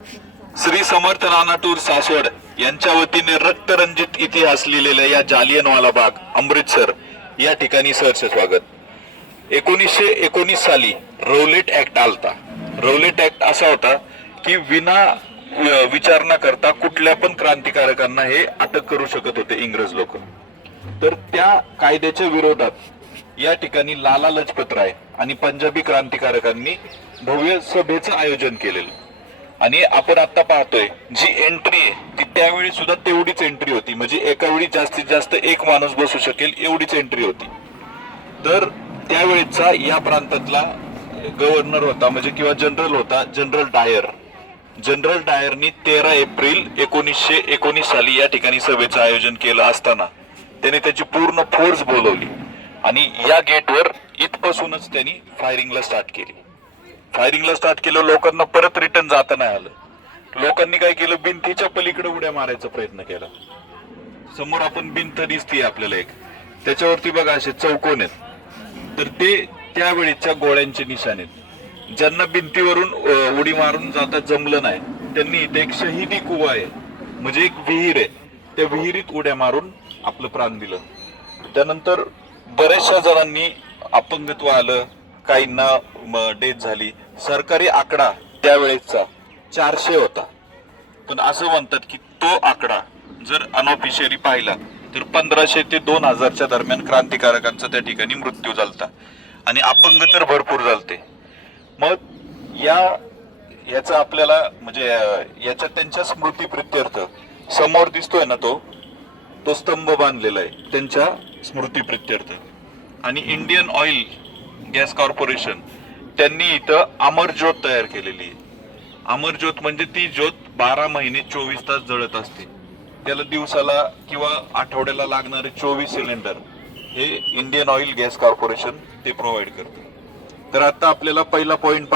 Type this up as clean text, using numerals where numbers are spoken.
श्री समर्थ राणाटूर सासवड यांच्या वतीने रक्तरंजित इतिहास लिहिलेल्या या जालियनवाला बाग अमृतसर या ठिकाणी सहर्ष स्वागत। 1919 साली रौलेट ऍक्ट आलता। रौलेट ऍक्ट असा होता की विना विचारणा करता कुठल्या पण क्रांतिकारकांना हे अटक करू शकत होते इंग्रज लोक। तर त्या कायद्याच्या विरोधात या ठिकाणी लाला लजपत राय आणि पंजाबी क्रांतिकारकांनी भव्य सभेचं आयोजन केलेलं। आणि आपण आता पाहतोय जी एंट्री आहे ती त्यावेळी सुद्धा तेवढीच एंट्री होती, म्हणजे एका वेळी जास्तीत जास्त एक माणूस बसू शकेल एवढीच एंट्री होती। तर त्यावेळेचा या प्रांतातला गव्हर्नर होता म्हणजे किंवा जनरल होता जनरल डायर। जनरल डायरनी 13 एप्रिल 1919 साली या ठिकाणी सभेचं आयोजन केलं असताना त्याने त्याची पूर्ण फोर्स बोलवली आणि या गेटवर इथपासूनच त्यांनी फायरिंगला स्टार्ट केली। फायरिंगला स्टार्ट केलं, लोकांना परत रिटर्न जाता नाही आलं। लोकांनी काय केलं, भिंतीच्या पलीकडे उड्या मारायचा प्रयत्न केला। समोर आपण भिंत दिसते आपल्याला एक, त्याच्यावरती बघा असे चौकोन आहेत, तर ते त्यावेळेच्या गोळ्यांचे निशाण आहेत। ज्यांना भिंतीवरून उडी मारून जाता जमलं नाही त्यांनी इथे एक शहीदी कुवा आहे म्हणजे एक विहीर आहे, त्या विहिरीत उड्या मारून आपलं प्राण दिलं। त्यानंतर बऱ्याचशा जणांनी अपंगत्व आलं, काहींना डेथ झाली। सरकारी आकडा त्यावेळेचा 400 होता, पण असं म्हणतात की तो आकडा जर अनऑफिशियली पाहिला तर 1500 ते 2000च्या दरम्यान क्रांतिकारकांचा त्या ठिकाणी मृत्यू झालता आणि अपंग तर भरपूर झालते। मग याचा आपल्याला म्हणजे याच्या त्यांच्या स्मृती प्रित्यर्थ समोर दिसतोय ना तो स्तंभ बांधलेला आहे त्यांच्या स्मृती प्रित्यर्थ। आणि इंडियन ऑइल गॅस कॉर्पोरेशन त्यांनी इथं अमर ज्योत तयार केलेली आहे। अमर ज्योत म्हणजे ती ज्योत 12 महिने 24 तास जळत असते। त्याला दिवसाला किंवा आठवड्याला लागणारे 24 सिलेंडर हे इंडियन ऑइल गॅस कॉर्पोरेशन ते प्रोव्हाइड करते। तर आता आपल्याला पहिला पॉइंट